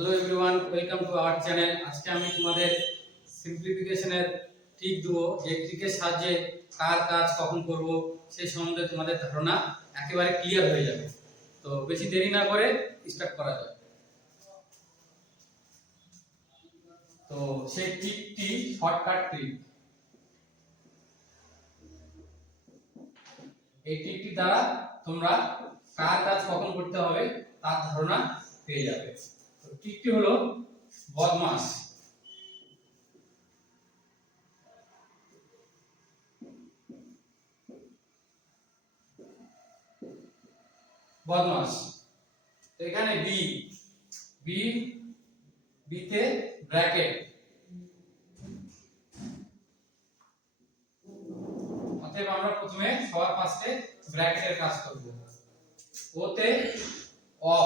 Hello everyone welcome to our channel আজকে আমি তোমাদের সিম্পলিফিকেশনের ট্রিক দেবো, যে ট্রিকের সাহায্যে কার কাজ কখন করব সেই সম্বন্ধে তোমাদের ধারণা একেবারে ক্লিয়ার হয়ে যাবে। তো বেশি দেরি না করে স্টার্ট করা যাক। তো সেই ট্রিকটি শর্টকাট ট্রিক এই ট্রিকটি দ্বারা তোমরা কার কাজ কখন করতে হবে, তার ধারণা পেয়ে যাবে। তো হলো? বদমাস। বদমাস। এখানে বি বি বিতে ব্র্যাকেট অতএব আমরা প্রথমে সবার ফার্স্টে ব্র্যাকেটের কাজ করব। ওতে অ।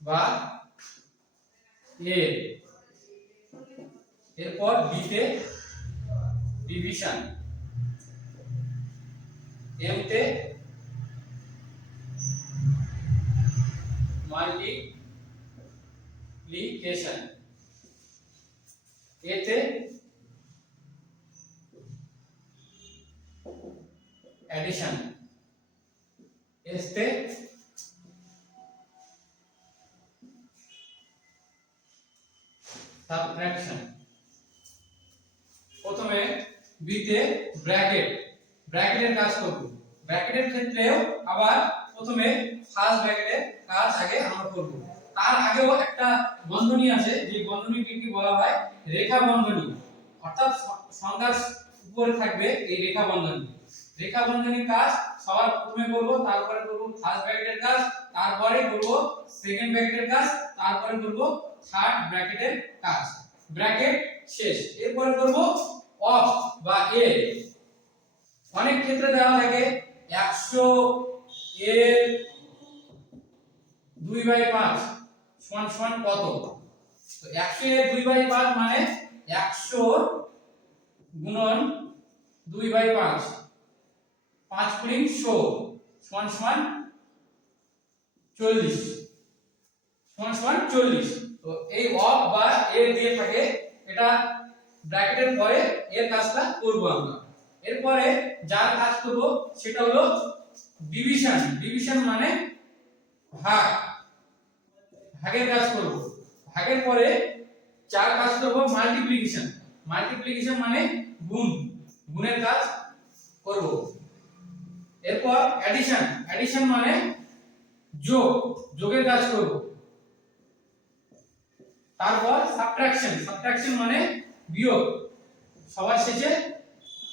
বা এ। এরপর বিতে ডিভিশন এমতে মাল্টিপ্লিকেশন এতে এডিশন এসতে সাবট্রাকশন প্রথমে বিতে ব্র্যাকেট ব্র্যাকেটের কাজ করব। ব্র্যাকেটের ক্ষেত্রেও আবার প্রথমে ফার্স্ট ব্র্যাকেটের কাজ আগে আমরা করব। তার আগেও একটা বন্ধনী আছে, যে বন্ধনীকে কি বলা হয়? রেখা বন্ধনী। অর্থাৎ সংখ্যার উপরে থাকবে এই রেখা বন্ধনী। রেখা বন্ধনীর কাজ সবার প্রথমে করব, তারপরে করব ফার্স্ট ব্র্যাকেটের কাজ, তারপরে করব সেকেন্ড ব্র্যাকেটের কাজ, তারপরে করব থার্ড ব্র্যাকেটের কাজ। ব্র্যাকেট শেষ। এরপরে করব অফ বা এ অনেক ক্ষেত্রে দেওয়া থাকে একশো এর দুই বাই পাঁচ সমান সমান কত? তো একশো এর দুই বাই পাঁচ মানে একশো গুণন দুই বাই পাঁচ। পাঁচ কুড়ি শো সমান সমান চল্লিশ। সমান সমান চল্লিশ। তো এই অফ বা এর দিয়ে থাকে, এটা ব্র্যাকেটের পরে এর কাজটা করব আমরা। এরপরে যার কাজ করব, সেটা হলো ডিভিশন ডিভিশন মানে ভাগ। ভাগের কাজ করব। ভাগের পরে যার কাজ করব মাল্টিপ্লিকেশন মাল্টিপ্লিকেশন মানে গুণ। গুণের কাজ করব। এরপর অ্যাডিশন অ্যাডিশন মানে যোগ। যোগের কাজ করব। তারপর সাবট্রাকশন সাবট্রাকশন মানে বিয়োগ। সবার শেষে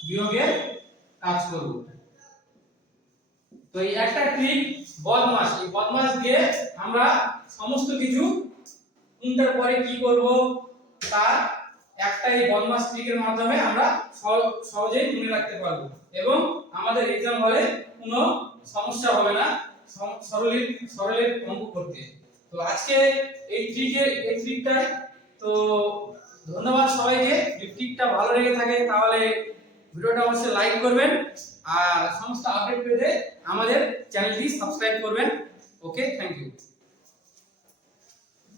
বিয়োগের কাজ করব। তো এই একটা ট্রিক বদমাস এই বদমাস দিয়ে আমরা সমস্ত কিছু কোনটার পরে কি করব? তার একটা এই বদমাস ট্রিকের মাধ্যমে আমরা সহ- সহজেই মনে রাখতে পারব। এবং আমাদের এক্সাম হলে কোনো সমস্যা হবে না। সরলীর, সরলের অঙ্ক করতে। তো আজকে এই ট্রিকে এই ট্রিকটাই তো ধন্যবাদ সবাইকে। ট্রিকটা ভালো লেগে থাকে, তাহলে ভিডিওটা অবশ্যই লাইক করবেন। আর সমস্ত আপডেট পেতে আমাদের চ্যানেলটি সাবস্ক্রাইব করবেন। Okay thank you